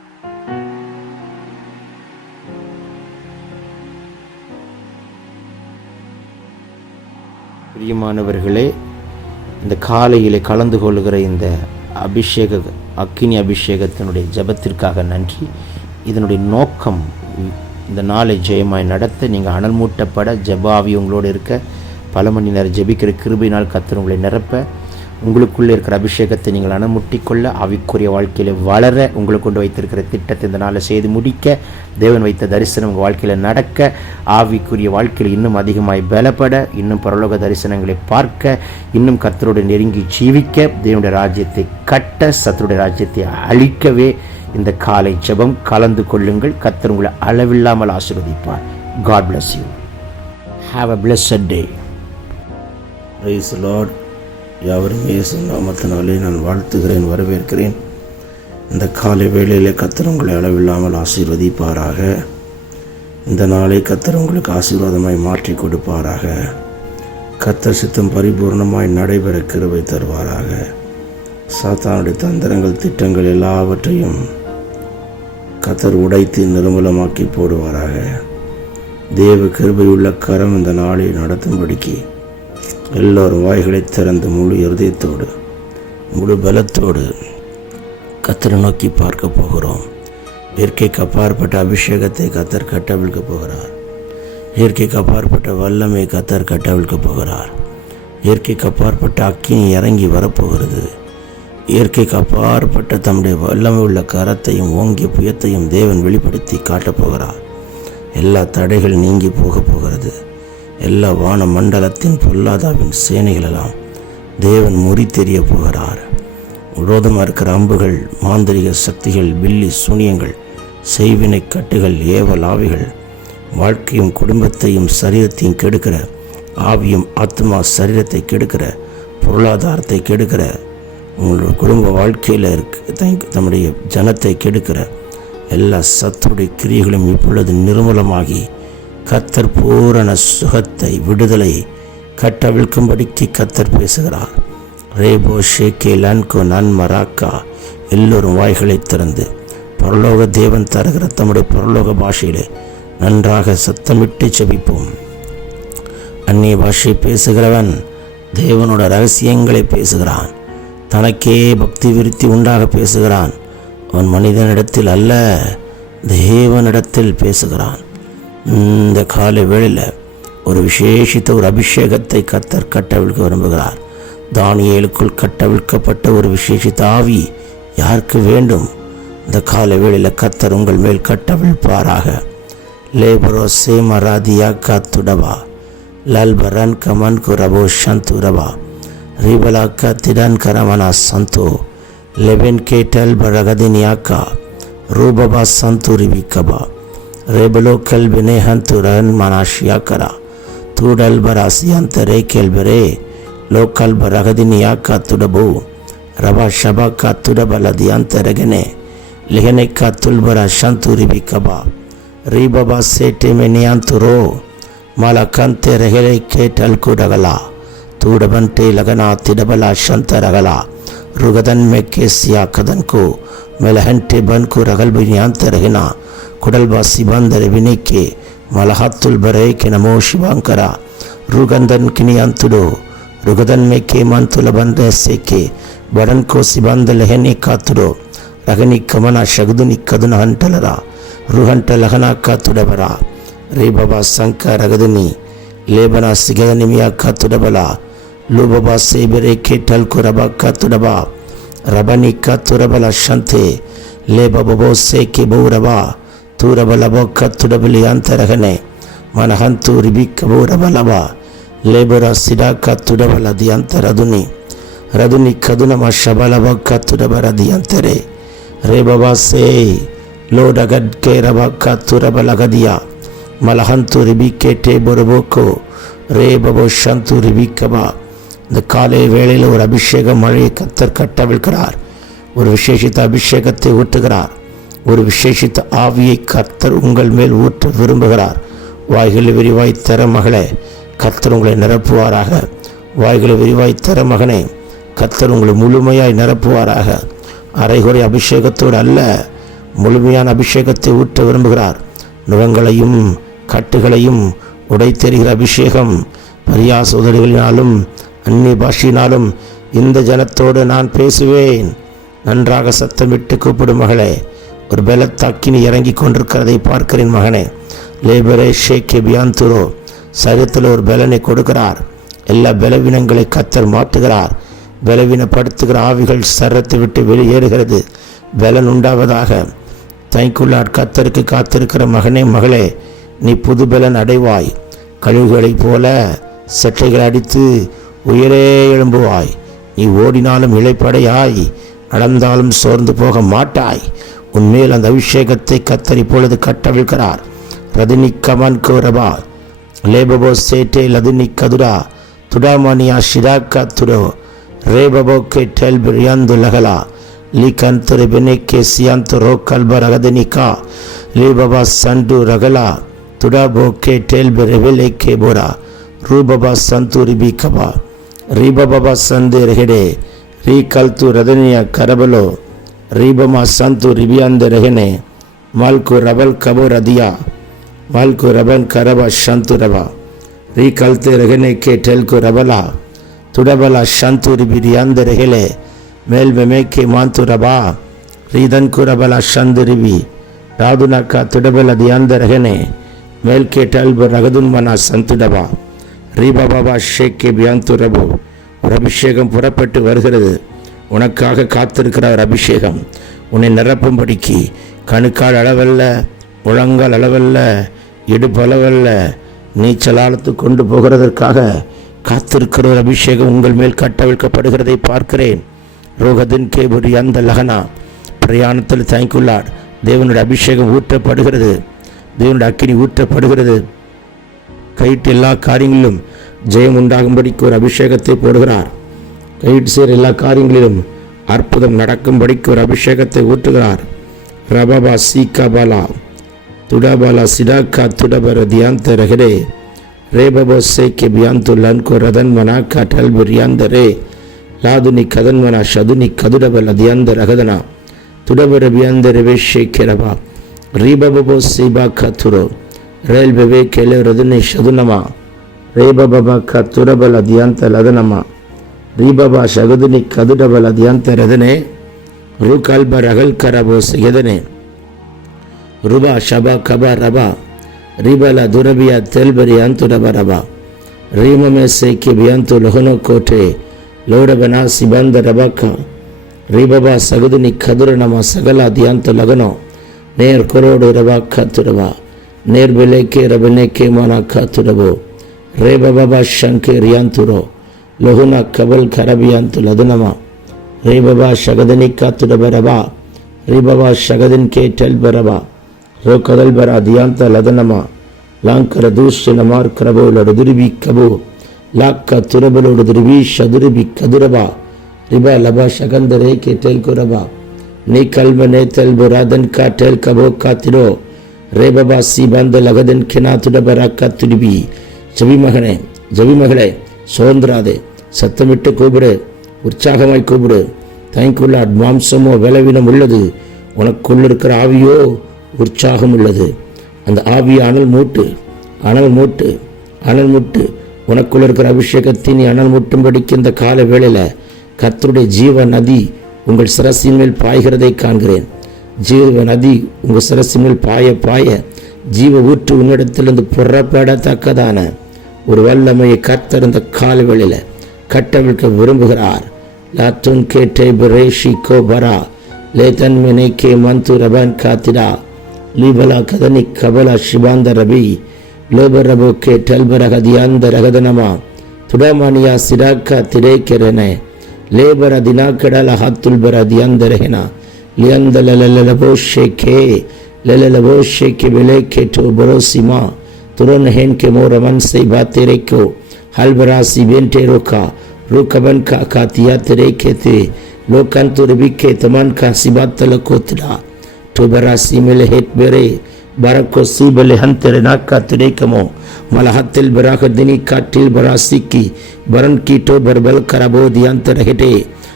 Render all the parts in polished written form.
பிரியமானவர்களே, இந்த காலையில் கலந்து கொள்கிற இந்த அக்கினி அபிஷேகத்தினுடைய ஜெபத்திற்காக நன்றி. இதனுடைய நோக்கம் இந்த நாளை ஜெயமாய் நடத்த, நீங்கள் அனல் மூட்டப்பட, ஜெபாவி உங்களோடு இருக்க, பல மணி நேரம் ஜெபிக்கிற கிருபையினால் கர்த்தர் உங்களை நிரப்ப, உங்களுக்குள்ளே இருக்கிற அபிஷேகத்தை நீங்கள் அனமுட்டிக்கொள்ள, ஆவிக்குரிய வாழ்க்கையில் வளர, உங்களுக்கு கொண்டு வைத்திருக்கிற திட்டத்தை இந்த நாளை செய்து முடிக்க, தேவன் வைத்த தரிசனம் உங்கள் வாழ்க்கையில் நடக்க, ஆவிக்குரிய வாழ்க்கையில் இன்னும் அதிகமாய் பலப்பட, இன்னும் பரலோக தரிசனங்களை பார்க்க, இன்னும் கர்த்தரோடு நெருங்கி ஜீவிக்க, தேவனுடைய ராஜ்யத்தை கட்ட, சத்துருடைய ராஜ்யத்தை அழிக்கவே இந்த காலை ஜெபம் கலந்து கொள்ளுங்கள். கர்த்தர் உங்களை அளவில்லாமல் ஆசீர்வதிப்பார். God bless you. Have a blessed day. Praise the Lord. யாவரும் இயேசு நாமத்தினாலே நான் வாழ்த்துகிறேன், வரவேற்கிறேன். இந்த காலை வேளையிலே கர்த்தர் உங்களை அளவில்லாமல் ஆசீர்வதிப்பாராக. இந்த நாளை கர்த்தர் உங்களுக்கு ஆசீர்வாதமாய் மாற்றி கொடுப்பாராக. கர்த்தர் சித்தம் பரிபூர்ணமாய் நடைபெற கிருபை தருவாராக. சாத்தானுடைய தந்திரங்கள், திட்டங்கள் எல்லாவற்றையும் கர்த்தர் உடைத்து நிர்மூலமாக்கி போடுவாராக. தேவ கிருபையுள்ள கரம் இந்த நாளை நடத்தும்படிக்கு எல்லோரும் வாய்களை திறந்து முழு இருதயத்தோடு, முழு பலத்தோடு கர்த்தரை நோக்கி பார்க்க போகிறோம். இயற்கைக்கு அப்பாற்பட்ட அபிஷேகத்தை கர்த்தர் கட்டவிழ்க்க போகிறார். இயற்கைக்கு அப்பாற்பட்ட வல்லமை கர்த்தர் கட்டவிழ்க்க போகிறார். இயற்கைக்கு அப்பாற்பட்ட அக்கினி இறங்கி வரப்போகிறது. இயற்கைக்கு அப்பாற்பட்ட தம்முடைய வல்லமை உள்ள கரத்தையும் ஓங்கிய புயத்தையும் தேவன் வெளிப்படுத்தி காட்டப்போகிறார். எல்லா தடைகள் நீங்கி போக போகிறது. எல்லா வான மண்டலத்தின் பொல்லாதாவின் சேனைகளெல்லாம் தேவன் முறித்தெறிய போகிறார். விரோதமாக இருக்கிற அம்புகள், மாந்திரிக சக்திகள், பில்லி சூனியங்கள், செய்வினை கட்டுகள், ஏவல் ஆவிகள், வாழ்க்கையும் குடும்பத்தையும் சரீரத்தையும் கெடுக்கிற, ஆவியும் ஆத்மா சரீரத்தை கெடுக்கிற, பொருளாதாரத்தை கெடுக்கிற, உங்களுடைய குடும்ப வாழ்க்கையில் தம்முடைய ஜனத்தை கெடுக்கிற எல்லா சத்துடைய கிரியைகளும் இப்பொழுது நிர்மூலமாகி கர்த்தர் பூரண சுகத்தை, விடுதலை கட்டவிழ்க்கும்படிக்கு கர்த்தர் பேசுகிறார். ரேபோ ஷேகே லன்கோ நன் மராக்கா. எல்லோரும் வாய்களை திறந்து பரலோக தேவன் தருகிற தம்முடைய பரலோக பாஷையிலே நன்றாக சத்தமிட்டு செபிப்போம். அந்நிய பாஷை பேசுகிறவன் தேவனோட ரகசியங்களை பேசுகிறான். தனக்கே பக்தி விருத்தி உண்டாக பேசுகிறான். அவன் மனிதனிடத்தில் அல்ல, தேவனிடத்தில் பேசுகிறான். இந்த காலை வேளையில் ஒரு விசேஷித்த ஒரு அபிஷேகத்தை கர்த்தர் கட்டவிழ்க்க விரும்புகிறார். தானியேலுக்குள் கட்டவிழ்க்கப்பட்ட ஒரு விசேஷித்த ஆவி யாருக்கு வேண்டும்? இந்த காலை வேளையில் கர்த்தர் உங்கள் மேல் கட்டவிழ்ப்பாராக. லேபரோ சேமராதியா காத்துடவா லல்பரன் கமன் குரபோ சந்துரவா ரிபலாக்கா திடன் கரமனா சந்தோ லெவன் கேட்டல் பரகதினியாக்கா ரூபபா சந்துரிவிக்கபா रेबलो कल बिने हंतुरन मनाशिया करा तूडल बरासियंतरे केलबरे लोकल बरगदिनिया का तुडबो रबा शबा का तुडबलदियंतरगने लिहने का तुलबरा शंतुरी बिकबा रीबबा सेटे में नियंतुरो मालकंते रहले केटल कुडगला तूडबंटे लगना तिडबला शंतरगला रुगदन में केसिया कदन को मेलहंटे बन को रगल बिनियंतरगना कुडलबासी बंदर विनिके मलहत्तुल बरे के नमो शिवांकरा रुगंदन किनियंतुडो रुगदन में के मंतुल बंदे से के बड़न को सिबंद लहने कातुडो रगनी कमना शगदुनि कदुन हंटलरा रुहंट लहना कातुडबरा रे बाबा संका रगदुनि लेबना सिगदनिमिया कातुडबला लो बाबा से बरे के टल को रबा कातुडबा रबनी कातुरबला शंते ले बाबो से के बौरबा तूरबलबो कत्तुडबली अंतरगने मनहंतु रिबिकबोरबलबा लेबरा सिडा कत्तुडबलदि अंतरदुनि रदुनि कदुनम शबलबो कत्तुडबरदि अंतरे रे बाबा से लोडगड के रबा कत्तुरबलगदिया मलहंतु रिबिकेटे बोरबोको रे बाबो शंतु रिबिकबा. இந்த காலை வேளையில் ஒரு அபிஷேக மழையை கர்த்தர் கட்டவிழ்க்கிறார். ஒரு விசேஷித்த அபிஷேகத்தை ஊற்றுகிறார். ஒரு விசேஷித்த ஆவியை கர்த்தர் உங்கள் மேல் ஊற்ற விரும்புகிறார். வாய்களை விரிவாய் தர மகளே, கர்த்தர் உங்களை நிரப்புவாராக. வாய்களை விரிவாய் தர மகனே, கர்த்தர் உங்களை முழுமையாய் நிரப்புவாராக. அரைகுறை அபிஷேகத்தோடு அல்ல, முழுமையான அபிஷேகத்தை ஊற்ற விரும்புகிறார். நுகங்களையும் கட்டுகளையும் உடைத்தெறிகிற அபிஷேகம். பரியாச உதடுகளினாலும் அந்நிய பாஷையினாலும் இந்த ஜனத்தோடு நான் பேசுவேன். நன்றாக சத்தமிட்டு கூப்பிடும் மகளே, ஒரு பலத்தாக்கினி இறங்கி கொண்டிருக்கிறதை பார்க்கிறேன் மகனே. லேபரே ஷேக்கே பியாந்துரோ, சரீரத்தில் ஒரு பலனை கொடுக்கிறார். எல்லா பலவீனங்களை கத்தர் மாற்றுகிறார். பலவீனப்படுத்துகிற ஆவிகள் சரத்தை விட்டு வெளியேறுகிறது. பலன் உண்டாவதாக. தைக்குள்ளார் கத்தருக்கு காத்திருக்கிற மகனே மகளே, நீ புது பலன் அடைவாய். கழுகுகளைப் போல செட்டைகள் அடித்து உயரே எழும்புவாய். நீ ஓடினாலும் இளைப்படையாய், நடந்தாலும் சோர்ந்து போக மாட்டாய். உன்மேல் அந்த அபிஷேகத்தை கத்தர் இப்பொழுது கட்டவிழ்கிறார். Ratini come on கோரபா லேபபோ சேட்டே லதினி கதுரா துடாமணியா ஷிராக்கா துடோ ரேபபோக்கே del பிரியாந்து லகலா லீகந்தரு பெனேக்கே சியாந்து ரோக்கல்ப ரகதனிகா லேபபா சண்டு ரகலா துடாபோக்கே del பெரெவெலேக்கே Bora ரூபபா சந்து ரிபிகபா ரீபபா சந்து ரெஹெடே ரீ கல்து ரதனியா கரபலோ ரீபமா சந்து ரிபியாந்த ரெஹனே மால்கு ரபல் கபோ ரதியா மால்கு ரபன் கரபா சந்து ரபா ரீ கல்த்து ரெஹனே கே டெல்கு ரபலா துடபலா சந்து ரிபிரியாந்த ரெஹலே மேல் மெமேக்கே மாந்து ரபா ரீதன் குரபலா சந்து ரிபி ராதுனாக்கா துடபல தியாந்த ரெஹனே மேல் கே டெல்பு ரகதுன் மனா சந்துடபா ரீபாபா ஷேக்கே பியாந்து ரபு. ஒரு அபிஷேகம் புறப்பட்டு வருகிறது. உனக்காக காத்திருக்கிற ஒரு அபிஷேகம் உன்னை நிரப்பும்படிக்கு. கணுக்கால் அளவல்ல, முழங்கால் அளவல்ல, இடுப்பு அளவல்ல, நீச்சலாலத்து கொண்டு போகிறதற்காக காத்திருக்கிற ஒரு அபிஷேகம் உங்கள் மேல் கட்டவிழ்க்கப்படுகிறதை பார்க்கிறேன். ரோகதின் கேபுரி அந்த லகனா பிரயாணத்தில் தயங்குள்ளார். தேவனுடைய அபிஷேகம் ஊற்றப்படுகிறது. தேவனுடைய அக்கினி ஊற்றப்படுகிறது. கைட்டு எல்லா காரியங்களிலும் ஜெயம் உண்டாகும்படிக்கு ஒரு அபிஷேகத்தை போடுகிறார். கைட்டு சேர் எல்லா காரியங்களிலும் அற்புதம் நடக்கும்படிக்கு ஒரு அபிஷேகத்தை ஊற்றுகிறார். ரபபா சீகாபாலா துடாபாலா சிடாக்கா துடபர தியாந்த ரகரே ரேபபோ சேக்கே பியாந்து லன்கோ ரதன் மனாக்கா டல்பு ரியாந்த ரே லாதுனி கதன்மனா ஷதுனி கதுடபல தியாந்த ரகதனா துடபர பியாந்த ரவே ஷேக்கே ரபா ரீபபோ சீபா கத்துரோ ரேல் பெவே கேலே ரதுனி ஷதுனமா ரேபபா கத்துரபல தியாந்த லதனமா ரீபபா ஷகுதுனி கதுடபல தியாந்த ரதனே ரு கல்ப ரகல் கரபோ சிகதனே ருபா ஷபா கபா ரபா ரிபல துரபியா தெல்பரி அந்துடப ரபா ரீமமே சேக்கி பியந்து லொஹனோ கோட்டே லோடபனா சிபந்த ரபாக்கா ரீபபா சகுதுனி கதுரனமா சகலா தியாந்த லகனோ நேர் கொரோடு ரபா கத்துரபா நேர் பிலேக்கே ரபனேக்கே மானா கத்துரபோ ரேபபா ஷங்கே ரியாந்துரோ லொஹுனா கபல் கரபியாந்து லதுனமா ரேபபா ஷகதனி காத்துடப ரபா ரீபபா ஷகதின் கே டெல் பரபா ரோ கதல் பரா தியாந்த லதனமா லாங்கர தூஷன மார்க்கரபோலோடு துருபி கபோ லாக்க துரபலோடு துருபி ஷதுருபி கதுரபா ரிபா லபா ஷகந்தரே கே டெல் குரபா நீ கல்மனே தெல் புராதன் கா டெல் கபோ காத்திரோ ரேபபா சீபாந்த லகதன் கெனா துடபரா காத்துடுபி. ஜபிமகனே ஜபிமகளே, சோர்ந்திராதே, சத்தமிட்டு கூப்பிடு, உற்சாகமாய் கூப்பிடு. தயங்குள்ள மாம்சமோ பலவீனம் உள்ளது, உனக்குள்ள இருக்கிற ஆவியோ உற்சாகம் உள்ளது. அந்த ஆவியை அனல் மூட்டு, அனல் மூட்டு, அனல் மூட்டு. உனக்குள்ள இருக்கிற அபிஷேகத்தை நீ அனல் மூட்டும்படிக்கு இந்த கால வேளையில் கர்த்தருடைய ஜீவ நதி உங்கள் சிரசின் மேல் பாய்கிறதை காண்கிறேன். ஜீவ நதி உங்கள் சிரசின் மேல் பாய பாய ஜீவ ஊற்று உன்னிடத்திலிருந்து புறப்படத்தக்கதான ஒரு வல்லமையை கர்த்தர் இந்த கால வேளையில் கட்டவிழ்க்க விரும்புகிறார். லாத்துன் கேட்டே Preshi கோபரா லேதன் மெனே K month ரபன் காத்திடா லீபலா கதனி கபலா ஷிபாந்த rabi லோப ரபோ K டல்பரக தியாந்த ரகதனமா துடமானியா சிராக்கா திரேக்கெரனே லேபர தினாக்கடல ஹாத்துல்பர தியாந்த ரஹனா லியந்த லலலபோ ஷேக்கே லலலபோ ஷேக்கே விலேக்கே to பரோசிமா तुरन हेन के मोर मन से बात तेरे को हलबरासी बेंटे रोका रुकबन का कातिया तेरे के थे लोकन तुर बिके तमन का सिबात तलको तड़ा तो बरासी मिले हेट बेरे बरको सी बले हन तेरे नाक का तेरे कमो मलहतिल बराक दिनी का टिल बरासी की बरन की तो बरबल करबो दियांतर हेटे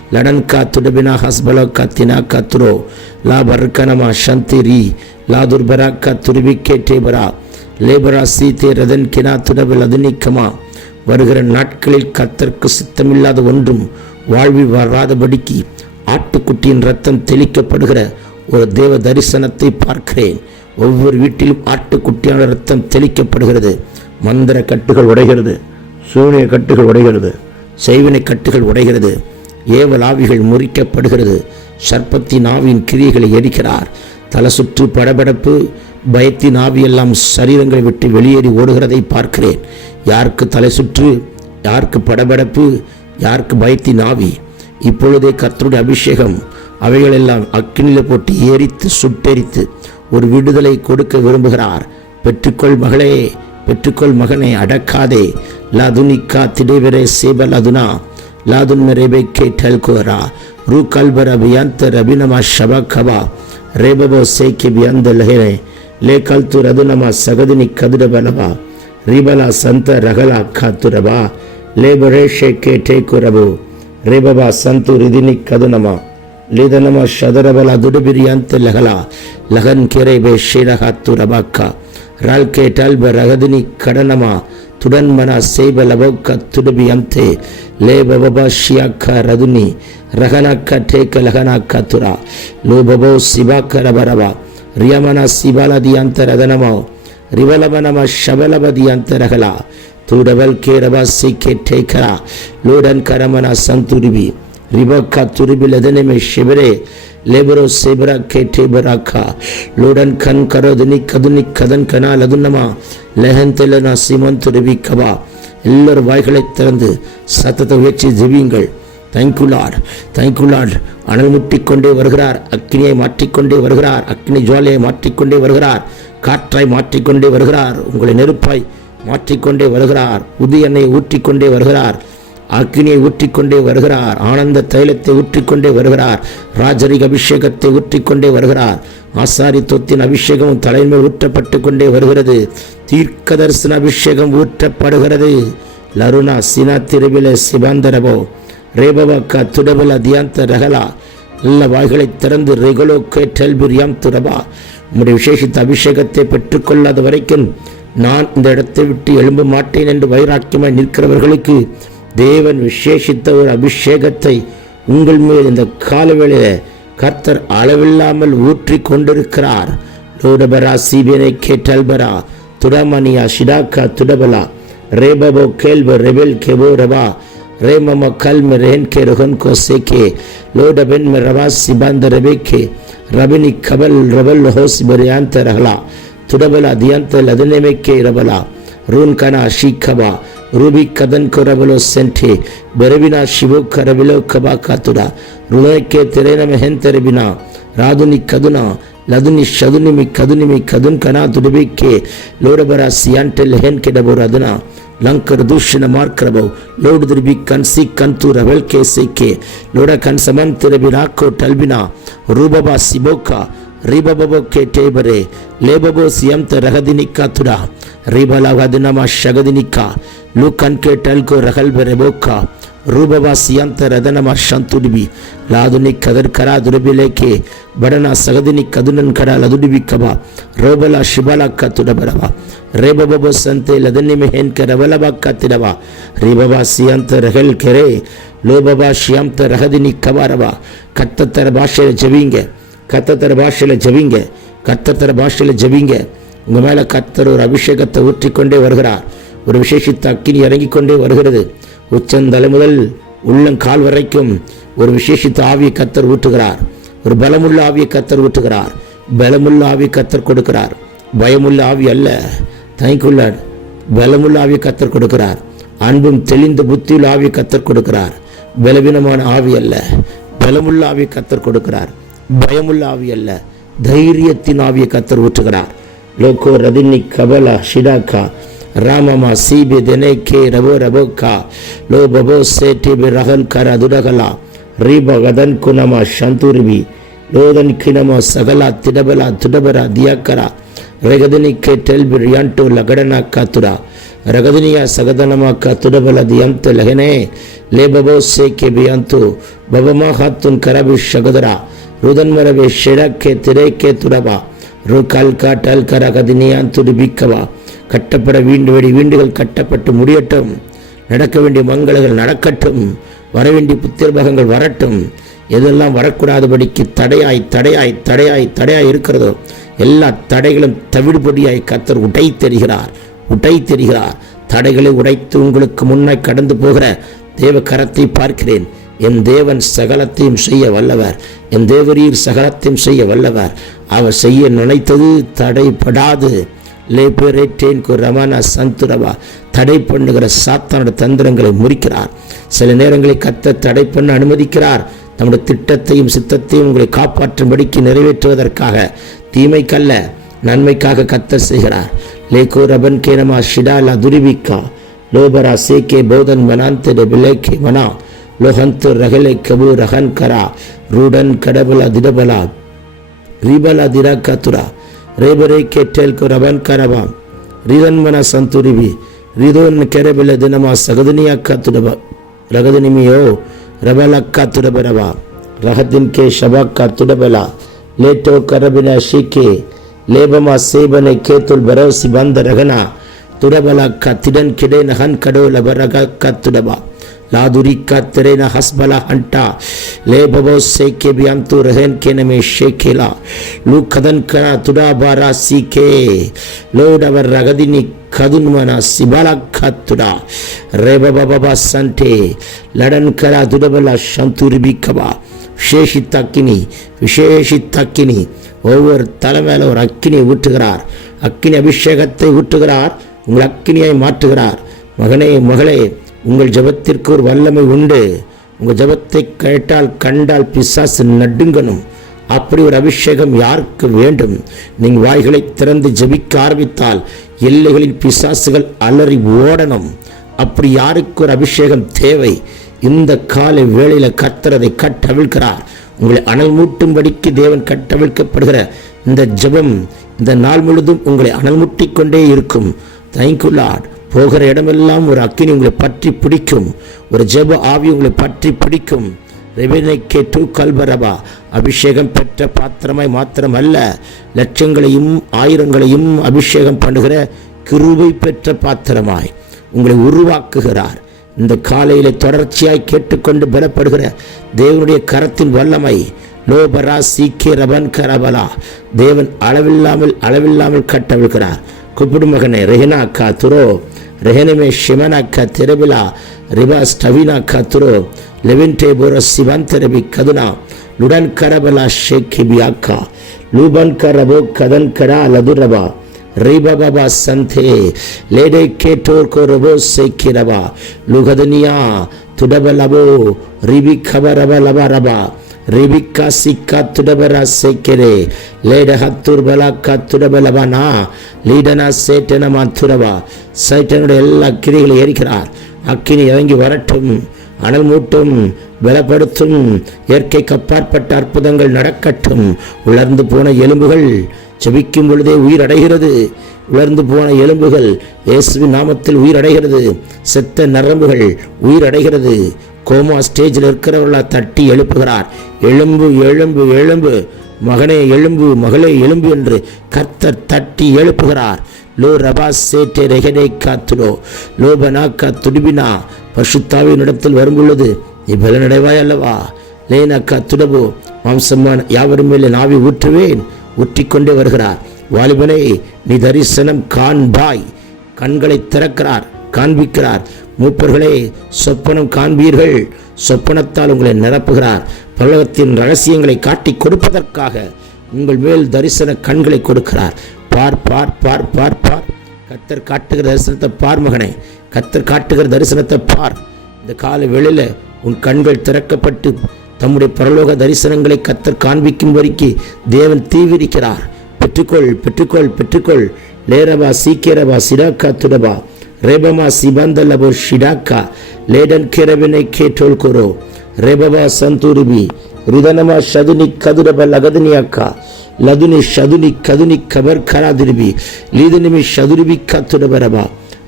லடன்கா துடபினா ஹஸ்பலோக்கா தினாக்கா துரோ லா பர்கனமா சந்திரி லா துர்பராக்கா துருபிக்கே டேபரா லேபரா சீதே ரதன் கினா துடபல் அதுனிக்கமா. வருகிற நாட்களில் கர்த்தருக்கு சித்தமில்லாத ஒன்றும் வாழ்வில் வராதபடிக்கு ஆட்டுக்குட்டியின் ரத்தம் தெளிக்கப்படுகிற ஒரு தேவ தரிசனத்தை பார்க்கிறேன். ஒவ்வொரு வீட்டிலும் ஆட்டுக்குட்டியான ரத்தம் தெளிக்கப்படுகிறது. மந்திர கட்டுகள் உடைகிறது, சூனிய கட்டுகள் உடைகிறது, செய்வினை கட்டுகள் உடைகிறது, ஏவல் ஆவிகள் முறிக்கப்படுகிறது. சர்ப்பத்தின் ஆவியின் கிரியைகளை எரிக்கிறார். தலை சுற்று படபடப்பு பயத்தின் ஆவியெல்லாம் சரீரங்களை விட்டு வெளியேறி ஓடுகிறதை பார்க்கிறேன். யாருக்கு தலை சுற்று, யாருக்கு படபடப்பு, யாருக்கு பயத்தின் ஆவி, இப்பொழுதே கர்த்தருடைய அபிஷேகம் அவைகளெல்லாம் அக்கினியில் போட்டு எரித்து சுட்டெரித்து ஒரு விடுதலை கொடுக்க விரும்புகிறார். பெற்றுக்கொள் மகளே, பெற்றுக்கொள் மகனே, அடக்காதே. லாதுனிக்கா திடேவரே சேபல் அதுனா லாதுன் மெரேபே கேட்டல் கோரா ரூ கல்பர பியாந்த ரபினமா ஷபகபா ரேபபோ சேக்கி பியாந்த லஹேனே லே கல்து ரதுனமா சகதினி கதுடபலவா ரிபலா சந்த ரகலா காத்துரபா லேபரேஷே கேட்டே குரபு ரேபபா சந்து ரிதினி கதுனமா லிதனமா ஷதரபலா துடுபிரியாந்த லகலா லகன் கிரேபே ஷிரஹாத்துரபாக்கா ரால்கே டல்ப ரகதினி கடனமா துடன்மனா சேபலபோக்க துடுபி அந்தே லேபபா ஷியாக்கா ரதுனி ரகனாக்கா டேக்க லகனாக்கா துரா லோபபோ சிபாக்க ரபரபா ரியமனா சிபாலதியாந்த ரதனமோ ரிவலமனமா ஷபலபதியாந்த ரகலா துடபல் கேரபா சிக்கே டேக்கரா லோடன் கரமனா சந்துரிபி ரிபக்கா துரிபி லதனமே ஷிபரே லேபரோ சேபரா கேட்டே பராக்கா லோடன் கண் கரோதுனி கதுனி கதன் கனா லதுன்னமா லெஹந்தெலனா சிமன் துருவி கபா. எல்லோரும் வாய்களை திறந்து சத்தத்தை வச்சு ஜெபியுங்கள். Thank you Lord, thank you Lord. அனல் முட்டிக்கொண்டே வருகிறார், அக்கினியை மாற்றிக்கொண்டே வருகிறார், அக்கினி ஜுவாலையை மாற்றிக்கொண்டே வருகிறார், காற்றாய் மாற்றிக்கொண்டே வருகிறார், உங்களை நெருப்பாய் மாற்றிக்கொண்டே வருகிறார், உதி எண்ணெயை ஊற்றிக்கொண்டே வருகிறார், அக்கினியை ஊற்றிக்கொண்டே வருகிறார், ஆனந்த தைலத்தை ஊற்றிக்கொண்டே வருகிறார், ராஜரிக அபிஷேகத்தை ஊற்றிக்கொண்டே வருகிறார், ஆசாரித்துவத்தின் அபிஷேகம் தலைமையில் ஊற்றப்பட்டு கொண்டே வருகிறது, தீர்க்க தரிசன அபிஷேகம் ஊற்றப்படுகிறது. லருணா சினா திருவில சிபாந்தரபோ ரேபவாக்கா துடபல தியாந்த ரகலா. நல்ல வாய்களை திறந்து ரெகுலோ கேட்டல் பிரியாம் துரபா. உம்முடைய விசேஷித்த அபிஷேகத்தை பெற்றுக்கொள்ளாத வரைக்கும் நான் இந்த இடத்தை விட்டு எழும்ப மாட்டேன் என்று வைராக்கியமாய் நிற்கிறவர்களுக்கு தேவன் விசேஷித்த ஒரு அபிஷேகத்தை உங்கள் மேல் இந்த காலவேளையில் கர்த்தர் அளவில்லாமல் ஊற்றி கொண்டிருக்கிறார். லோடபரா சீபேனை கேட்டல்பரா துடமணியா ஷிடாக்கா துடபலா ரேபபோ கேல்ப ரெபெல் கெபோ ரபா ரேமம கல்ம ரேன் கே ருகன் கோ சேகே லோடபென் மெ ரபா சிபாந்த ரெபேக்கே ரபினி கபல் ரபல் ஹோஸ் பரியாந்த ரஹலா துடபலா தியாந்த லதனேமெக்கே ரபலா ரூன் கனா ஷீகபா ரூபி கதன் கொரபலோ சென்டே பெரபினா சிவோ கரபிலோ கபா காத்துடா ருணக்கே திரேன மெஹன் தெரபினா ராதுனி கதுனா லதுனி ஷதுனிமி கதுனிமி கதுன் கனா துடபிக்கே லோடபரா சியான்டெல் ஹென் கெடபோரதுனா லங்கர் தூஷண மார்க்கரபோ லோடு திருபி கன்சி கந்து ரவல் கே சேக்கே லோட கன் சமன் திரபி ராக்கோ டல்பினா ரூபபா சிபோக்கா ரிபபபோ கே டேபரே லேபபோ சியம்த ரகதினிக்கா துடா ரிபலவதினமா ஷகதினிக்கா லூக்கன் கே டல்கோ ரகல்ப ரெபோக்கா ரூபபா சியம்த ரதனமா ஷந்துடிபி லாதுனி கதர் கரா துரபிலேக்கே படனா சகதினி கதுனன் கடா லதுடிபி கபா ரோபலா ஷிபாலாக்கா துடபரவா ரேபபபோ சந்தே லதனி மெஹன் க ரவலபாக்கா திடவா ரிபபா சியம்த ரகல் கெரே லோபபா ஷியம்த ரகதினி கபாரவா. கத்தத்தர பாஷையில் ஜெபிங்க, கத்தத்தர பாஷையில் ஜெபிங்க, கத்தத்தர பாஷையில் ஜெபிங்க. உங்கள் மேலே கத்தர் ஒரு அபிஷேகத்தை ஊற்றிக்கொண்டே வருகிறார். ஒரு விசேஷித்த அக்கினி இறங்கி கொண்டே வருகிறது. உச்சந்தலை முதல் உள்ளங்கால் வரைக்கும் ஒரு விசேஷித்த ஆவியை கத்தர் ஊற்றுகிறார். ஒரு பலமுள்ள ஆவியை கத்தர் ஊற்றுகிறார். பலமுள்ள ஆவியை கத்தர் கொடுக்கிறார். பயமுள்ள ஆவி அல்ல, தயங்குள்ள பலமுள்ள ஆவியை கத்தர் கொடுக்கிறார். அன்பும் தெளிந்த புத்தியுள்ள ஆவியை கத்தர் கொடுக்கிறார். பலவீனமான ஆவி அல்ல, பலமுள்ள ஆவியை கத்தர் கொடுக்கிறார். பயமுள்ள ஆவி அல்ல, தைரியத்தின் ஆவியை கத்தர் ஊற்றுகிறார். லோகோ ரதினி கபலா ஷிடாக்கா ராமமா சீபி தெனேக்கே ரபோ ரபோக்கா லோ பபோ சேட்டிபி ரகல் கர துடகலா ரீப கதன் குனமா சந்துரிபி லோதன் கினமோ சகலா திடபலா துடபரா தியாக்கரா ரெகதனி கே டெல்பி ரியாண்டோ லகடனா காத்துரா ರಗದನಿಯ ಸಗದನಮಕ ತುಡಬಲದಿ ಅಂತ ಲಹನೆ ಲೇಬಬೋ ಸೇಕೆ ಬಿಯಂತು ಬಬಮ ಹತ್ತುನ್ ಕರಬಿ ಶಗದರ ருதன்மரவே ஷெடக்கே திரைக்கே துடபா ருகல்கா டல்கர கதினியான் துடிபிக்கவா. கட்டப்பட வீண்டுகள் கட்டப்பட்டு முடியட்டும். நடக்க வேண்டிய மங்களங்கள் நடக்கட்டும். வரவேண்டிய புத்திரபகங்கள் வரட்டும். எதெல்லாம் வரக்கூடாதபடிக்கு தடையாய் இருக்கிறதோ எல்லா தடைகளும் தவிடுபடியாய் கர்த்தர் உடை தெரிகிறார். தடைகளை உடைத்து உங்களுக்கு முன்னாய் கடந்து போகிற தேவ கரத்தை பார்க்கிறேன். என் தேவன் சகலத்தையும் செய்ய வல்லவர். என் தேவரீர் சகலத்தையும் செய்ய வல்லவர். அவர் செய்ய நினைத்தது தடைப்படாது. ரமணா சந்துரவா. தடை பண்ணுகிற சாத்தானோட தந்திரங்களை முறிக்கிறார். சில நேரங்களில் கர்த்தர் தடை பண்ண அனுமதிக்கிறார். தம்முடைய திட்டத்தையும் சித்தத்தையும் உங்களை காப்பாற்றும்படிக்கு நிறைவேற்றுவதற்காக, தீமைக்கல்ல நன்மைக்காக கர்த்தர் செய்கிறார். லேகோ ரபன் கேனமா ஷிடாலா துரிபிகா லோபரா சேகே போதன் மனாந்தே பிலேகே மனா லோஹந்து ரகலே கபு ரஹன் கரா ரூடன் கடபலா திடபலா ரிபலா திராக்கத்துரா ரேபரே கேட்டேல் கு ரபன் கரபா ரிதன்மன சந்துரிபி ரிதோன் கெரபில தினமா சகதனியாக்கா துடபா ரகதனிமியோ ரபலக்கா துடபரவா ரஹதின் கே ஷபாக்கா துடபலா லேட்டோ கரபினா ஷீகே லேபமா சேபனை கேத்துல் பரோசி பந்த ரகனா துடபலக்கா திடன் கிடை நகன் கடோ லபரகக்கா துடபா लादुरिका तेरेना हसबला हंटा ले बबो से के बियांतु रहन के नमे शेकेला लू खदन करा तुडा बारा सीके लोडवर रगदिनी खदुन मना सिबाला खतुडा रे बाबा संटे लड़न करा दुडबला शंतुरिबी कबा விசேஷித்தாக்கினி ஒவ்வொரு தலைமையில ஒரு அக்கினியை ஊற்றுகிறார். அக்கினி அபிஷேகத்தை ஊற்றுகிறார். உங்கள் அக்கினியாய் மாற்றுகிறார். மகனே மகளே, உங்கள் ஜெபத்திற்கு ஒரு வல்லமை உண்டு. உங்கள் ஜெபத்தை கண்டால் பிசாசு நடுங்கணும். அப்படி ஒரு அபிஷேகம் யாருக்கு வேண்டும்? நீங்கள் வாய்களை திறந்து ஜெபிக்க ஆரம்பித்தால் எல்லைகளில் பிசாசுகள் அலறி ஓடணும். அப்படி யாருக்கு ஒரு அபிஷேகம் தேவை? இந்த காலை வேளையில் கர்த்தர் அதை கட்டவிழ்கிறார். உங்களை அனல் மூட்டும்படிக்கு தேவன் கட்டவிழ்க்கப்படுகிற இந்த ஜெபம் இந்த நாள் முழுதும் உங்களை அனல் மூட்டிக் கொண்டே இருக்கும். Thank you Lord. போகிற இடமெல்லாம் ஒரு அக்கினி உங்களை பற்றி பிடிக்கும். ஒரு ஜெப ஆவி உங்களை பற்றி பிடிக்கும். ரெபெனேக்கே டூ கல்பரபா. அபிஷேகம் பெற்ற பாத்திரமாய் மாத்திரமல்ல, லட்சங்களையும் ஆயிரங்களையும் அபிஷேகம் பண்ணுகிற கிருபை பெற்ற பாத்திரமாய் உங்களை உருவாக்குகிறார். இந்த காலையில தொடர்ச்சியாய் கேட்டுக்கொண்டு பலப்படுகிற தேவனுடைய கரத்தின் வல்லமை லோபரா சீக்கே ரபன் கரபலா. தேவன் அளவில்லாமல் கட்டவிழ்கிறார். கூப்பிடும் மகனே, ரெஹனா கா துரோ ரெஹனமே ஷிமனா கா திரபிலா ரிபா ஸ்டவினா கா துரோ லெவென்டே போர சிவந்தரபி கதுனா லுடன் கரபலா ஷேக்கிபியாக்கா லூபன் கரபோ கதன் கரா லதுரபா ரிபபா சந்தே லேடே கேட்டோர் கோரபோ சேக்கிரபா லுகதனியா துடபலபோ ரிபி கபரபலபரபா ரிபிகா சிக்கா துடபரா சேக்கரே லேட ஹத்தூர் பலாக்கா துடபலபனா லீடனா சேட்டனமா துரபா. சைட்டனுடைய எல்லா கிரிகளை எரிக்கிறார். அக்கினி இறங்கி வரட்டும், அனல் மூட்டும், பலப்படுத்தும். இயற்கைக்கு அப்பாற்பட்ட அற்புதங்கள் நடக்கட்டும். உலர்ந்து போன எலும்புகள் ஜெபிக்கும் பொழுதே உயிரடைகிறது. உலர்ந்து போன எலும்புகள் இயேசுவின் நாமத்தில் உயிரடைகிறது. செத்த நரம்புகள் உயிரடைகிறது. கோமா ஸ்டேஜில் இருக்கிறவர்களா தட்டி எழுப்புகிறார். எழும்பு எழும்பு எழும்பு, மகனே எழும்பு, மகளே எழும்பு என்று கர்த்தர் தட்டி எழுப்புகிறார். லோ ரபா சேட்டே ரெகனே காத்துலோ லோபனா கா துடிபினா. பரிசுத்தாவின் இடத்தில் வரும்பொழுது நீ பலனடைவாய் அல்லவா? லேனா கா துடபோ மாம்சமான யாவரும் மேலே நாவி ஊற்றுவேன். ஊற்றிக்கொண்டே வருகிறார். வாலிபனே, நீ தரிசனம் காண்பாய். கண்களை திறக்கிறார், காண்பிக்கிறார். மூப்பர்களே, சொப்பனம் காண்பீர்கள். சொப்பனத்தால் உங்களை நிரப்புகிறார். பரலோகத்தின் ரகசியங்களை காட்டி கொடுப்பதற்காக உங்கள் மேல் தரிசன கண்களை கொடுக்கிறார். பார் பார் பார் பார் பார். கர்த்தர் காட்டுகிற தரிசனத்தை பார் மகனே, கர்த்தர் காட்டுகிற தரிசனத்தை பார். இந்த கால வேளையில உன் கண்கள் திறக்கப்பட்டு தம்முடைய பரலோக தரிசனங்களை கர்த்தர் காண்பிக்கும் வரைக்கும் தேவன் தீவிரிக்கிறார். பெற்றுக்கொள் பெற்றுக்கொள் பெற்றுக்கொள். லேரபா சீக்கிரபா சிடாக்கா துடபா ரேபமா சிபந்தலபோ ஷிடாக்கா லேடன் கேரபினை கேட்டோல் கோரோ ரேபபா சந்தூரிபி ரிதனமா ஷதுனி கதுரப லகதனியாக்கா லதுனி ஷதுனி கதுனி கபர் கராதிரிபி லீதனிமி ஷதுரிபி கத்துடபரபா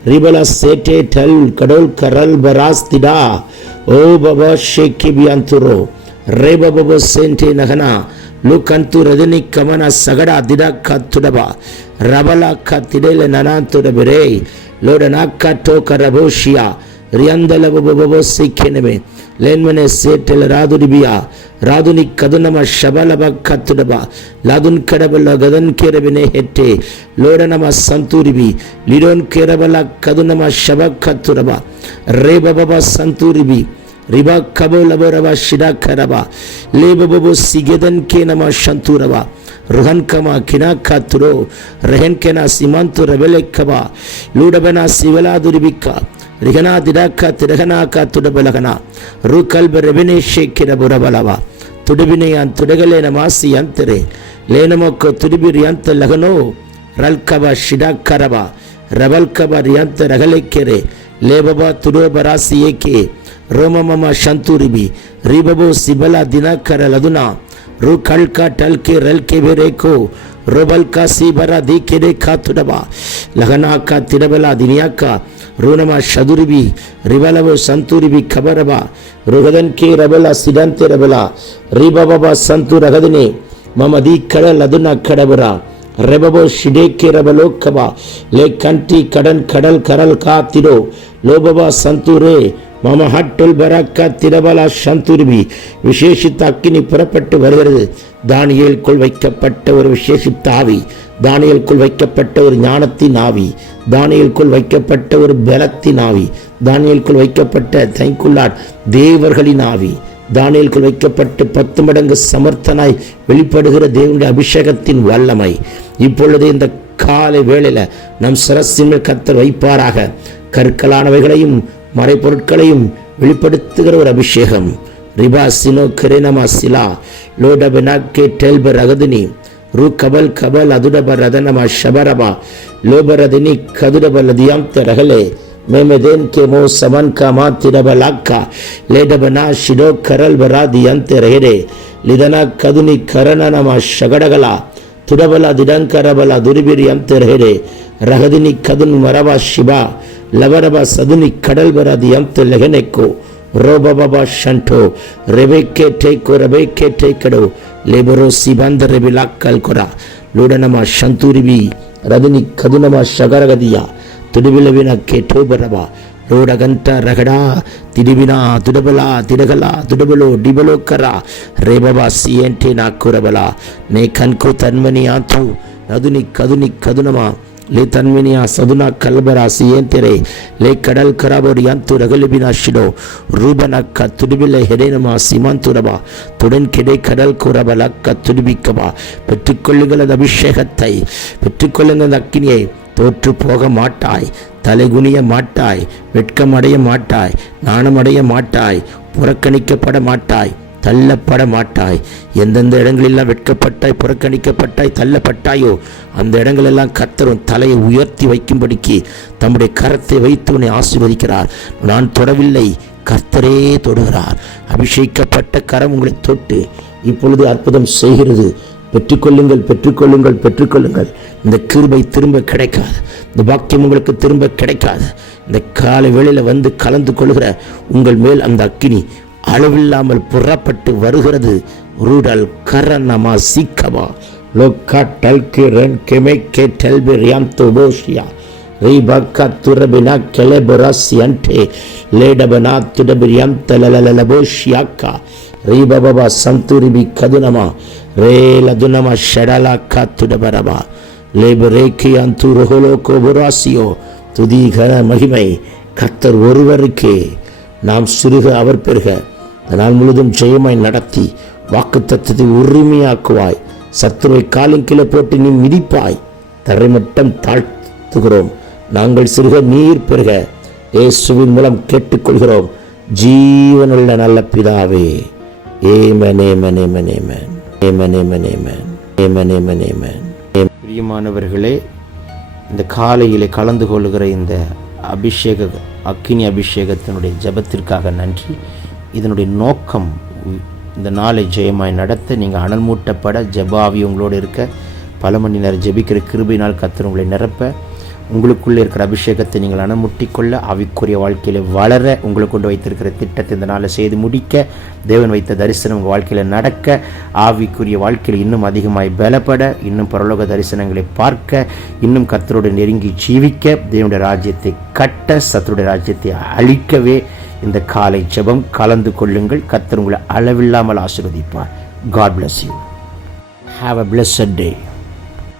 ரிபலா சேட்டே டல் கடோல் கரல் பராஸ்திடா ஓ பபா ஷேக்கி பியாந்துரோ ரேபபபோ சென்டே நகனா லூகந்து ரதினி கமனா சகடா திடா கத்துடபா ரபலா கத்திடேல நனாந்துடபிரே லோடனாக்கா டோக்க ரபோஷியா ரியாந்தலபபபோ சிக்கெனமே லேன்மனே சேட்டல ராதுரிபியா ராதுனி கதுனம ஷபலப கத்துடபா லாதுன் கடபல கதன் கேரபினே ஹெட்டே லோடனம சந்தூரிபி லிடோன் கேரபல கதுனம ஷப கத்துடபா ரேபபப சந்தூரிபி ரிபா கபோ லபரபா ஷிடா கரபா லேபபபோ சிகதன் கேனம சந்தூரபா ருஹன் கமா கினா காத்துரோ ரெஹன் கேனா சிமாந்து ரபெலே கபா லூடபனா சிவலா துரிபிக்கா ரிகனா திடாக்கா திரகனா கா துடபலகனா ரு கல்ப ரெபினே ஷேக்கிர புரபலவா துடுபினையான் துடகலேன மாசி அந்தரே லேனமொக்க துடுபிரி அந்த லகனோ ரல்கபா ஷிடா கரபா ரபல் கபா ரியாந்த ரகலைக்கெரே லேபபா துடோபராசி ஏகே ரோமமமா சந்தூரிபி ரிபபோ சிபலா தினாக்கர லதுனா ரு கல்கா டல்கே ரல்கே பெரேகோ ரோபல்கா சிபரா தீக்கெரே காத்துடபா லகனாக்கா திடபலா தினியாக்கா ருணமா ஷதுரிபி ரிவலவோ சந்தூரிபி கபரபா ருகதன் கே ரபலா சிடந்தே ரபலா ரிபபபா சந்து ரகதினே மம தி கடல் அதுனா கடபரா ரெபபோ ஷிடேக்கே ரபலோ கபா லே கண்டி கடன் கடல் கரல் காத்திடோ லோபபா சந்தூரே மம ஹட்டுல் பராக்கா திரபலா சந்தூரிபி விசேஷித்த அக்கினி புறப்பட்டு வருகிறது. தானியேலுக்குள் வைக்கப்பட்ட ஒரு விசேஷித்த ஆவி, தானியேலுக்குள் வைக்கப்பட்ட ஒரு ஞானத்தின் ஆவி, தானியேலுக்குள் வைக்கப்பட்ட ஒரு பலத்தின் ஆவி, தானியேலுக்குள் வைக்கப்பட்ட தைக்குள்ளாட் தேவர்களின் ஆவி, தானியேலுக்குள் வைக்கப்பட்டு 10 மடங்கு சமர்த்தனாய் வெளிப்படுகிற தேவனுடைய அபிஷேகத்தின் வல்லமை இப்பொழுது இந்த காலை வேளையில நம் சிரசின் மேல் கர்த்தர் வைப்பாராக. கற்களானவைகளையும் மறைப்பொருட்களையும் வெளிப்படுத்துகிற ஒரு அபிஷேகம். ரிபா சினோ கரேனமா சிலா லோடபனாக்கே டெல்பர் அகதினி ரு கபல் கபல் அதுடபர் ரதனமா ஷபரபா லோபரதினி கதுடபல் அதியாம் ரகலே மேமதேன் கே மோ சமன் கமா திரபலாக்கா லேடபனா ஷிடோ கரல் பராதி அந்த ரேரே லிதனா கதுனி கரணனமா ஷகடகலா துடபலா திடங்கரபலா துரிபிரி அந்த ரேரே ரகதினி கதுன் மரபா ஷிபா லவரபா சதுனி கடல் பராதி அந்த லெகனெக்கோ ரோபபா ஷண்டோ ரெபேக்கே டேக்கோ ரெபேக்கே டேக்கடோ லேபரோ சிபாந்த ரெபிலாக்கல் கொரா லூடனமா ஷந்தூரிபி ரதினி கதுனமா ஷகரகதியா துடுபிலவின கேட்டோபரபா ரோடகಂಟ ರಗಡಾ ತಿಡಿಬಿನಾ ತುಡಬಲಾ ತಿಡಗಲಾ ತುಡಬಲೋ ಡಿಬಲೋ ಕರಾ ರೇಬಬಾ ಸಿಯಂಟೆ ನಾಕುರಬಲಾ ನೇ ಕನ್ಕೋ ತನ್ಮನಿಯಾತು ನದುನಿ ಕದುನಿ ಕದುನಮಾ ಲೇ ತನ್ಮಿನಿಯಾ ಸದುನಾ ಕಲ್ಬರಾ ಸಿಯಂತೆರೆ ಲೇ ಕಡಲ್ ಕರಾಬೋಡಿ ಅಂತು ರಗಲಿಬಿನಾ ಶಿಡೋ ರೂಬನಕ್ಕ ತುಡಿಬಿಲೆ ಹೆಡೆನಮಾ சிமாந்துரபா துடன் கிடை கடல் குரபலக்க துடிபிக்கபா பெற்றுக்கொள்ளுங்கள் அபிஷேகத்தை, பெற்றுக்கொள்ளுங்கள் அக்கினியை. தோற்று போக மாட்டாய், தலைகுனிய மாட்டாய், வெட்கமடைய மாட்டாய், நாணமடைய மாட்டாய், புறக்கணிக்கப்பட மாட்டாய், தள்ளப்பட மாட்டாய். எந்தெந்த இடங்களெல்லாம் வெட்கப்பட்டாய், புறக்கணிக்கப்பட்டாய், தள்ளப்பட்டாயோ அந்த இடங்களெல்லாம் கர்த்தரும் தலையை உயர்த்தி வைக்கும்படிக்கு தம்முடைய கரத்தை வைத்து உன்னை ஆசீர்வதிக்கிறார். நான் தொடவில்லை, கர்த்தரே தொடுகிறார். அபிஷேகிக்கப்பட்ட கரம் உங்களை தொட்டு இப்பொழுது அற்புதம் செய்கிறது. பெற்றுக்கொள்ளுங்கள், பெற்றுக்கொள்ளுங்கள், பெற்றுக்கொள்ளுங்கள். இந்த கிருபை திரும்ப கிடைக்காது, இந்த பாக்கியம் உங்களுக்கு திரும்ப கிடைக்காது. இந்த காலை வேளையில் வந்து கலந்து கொள்கிற உங்கள் மேல் அந்த அக்கினி அளவில்லாமல் புறப்பட்டு வருகிறது. ரூடல் கரனமா சீக்கமா லோக்கா டல்கே ரென் கெமெக்கே டெல்பெரியாந்தோ போஷியா ரீபக்கா துரபினா கெலெபராசி அன்டே லேடபனா துடபிரியாந்த லலலலபோஷியாக்கா ரீபபா சந்தூரிபி கதுனமா ரே லதுனமா ஷடலாக்கா துடபரபா லேபரேக்கி அந்து ரோஹோலோகோ புராசியோ துதி கன மகிமை கர்த்தர் ஒருவருக்கே. நாம் சிறுக அவர் பெருக நாள் முழுதும் ஜெயமாய் நடத்தி வாக்குத்தத்தத்தை உரிமையாக்குவாய். சத்துருவை காலின் கீழே போட்டு நீ மிதிப்பாய். தரைமட்டம் தாழ்த்துகிறோம். நாங்கள் சிறுக நீர் பெருக இயேசுவின் மூலம் கேட்டுக்கொள்கிறோம். ஜீவனுள்ள நல்ல பிதாவே. ஆமென், ஆமென், ஆமென், ஆமென், ஆமென், ஆமென், ஆமென், ஆமென், ஆமென், ஆமென். பிரியமானவர்களே, இந்த காலையிலே கலந்து கொள்கிற இந்த அக்கினி அபிஷேகத்தினுடைய ஜெபத்திற்காக நன்றி. இதனுடைய நோக்கம் இந்த நாளை ஜெயமாய் நடத்த, நீங்கள் அனல் மூட்டப்பட, ஜெபாவி உங்களோடு இருக்க, பல மணி நேரம் ஜெபிக்கிற கிருபையினால் கர்த்தர் உங்களை நிரப்ப, உங்களுக்குள்ளே இருக்கிற அபிஷேகத்தை நீங்கள் அனுமுட்டிக்கொள்ள, ஆவிக்குரிய வாழ்க்கையில் வளர, உங்களை கொண்டு வைத்திருக்கிற திட்டத்தை இந்த நாளில் செய்து முடிக்க, தேவன் வைத்த தரிசனம் உங்கள் வாழ்க்கையில் நடக்க, ஆவிக்குரிய வாழ்க்கையில் இன்னும் அதிகமாய் பலப்பட, இன்னும் பரலோக தரிசனங்களை பார்க்க, இன்னும் கர்த்தரோடு நெருங்கி ஜீவிக்க, தேவனுடைய ராஜ்யத்தை கட்ட, சத்துருடைய ராஜ்யத்தை அழிக்கவே இந்த காலை ஜெபம் கலந்து கொள்ளுங்கள். கர்த்தர் உங்களை அளவில்லாமல் ஆசீர்வதிப்பார். God bless you. Have a blessed day.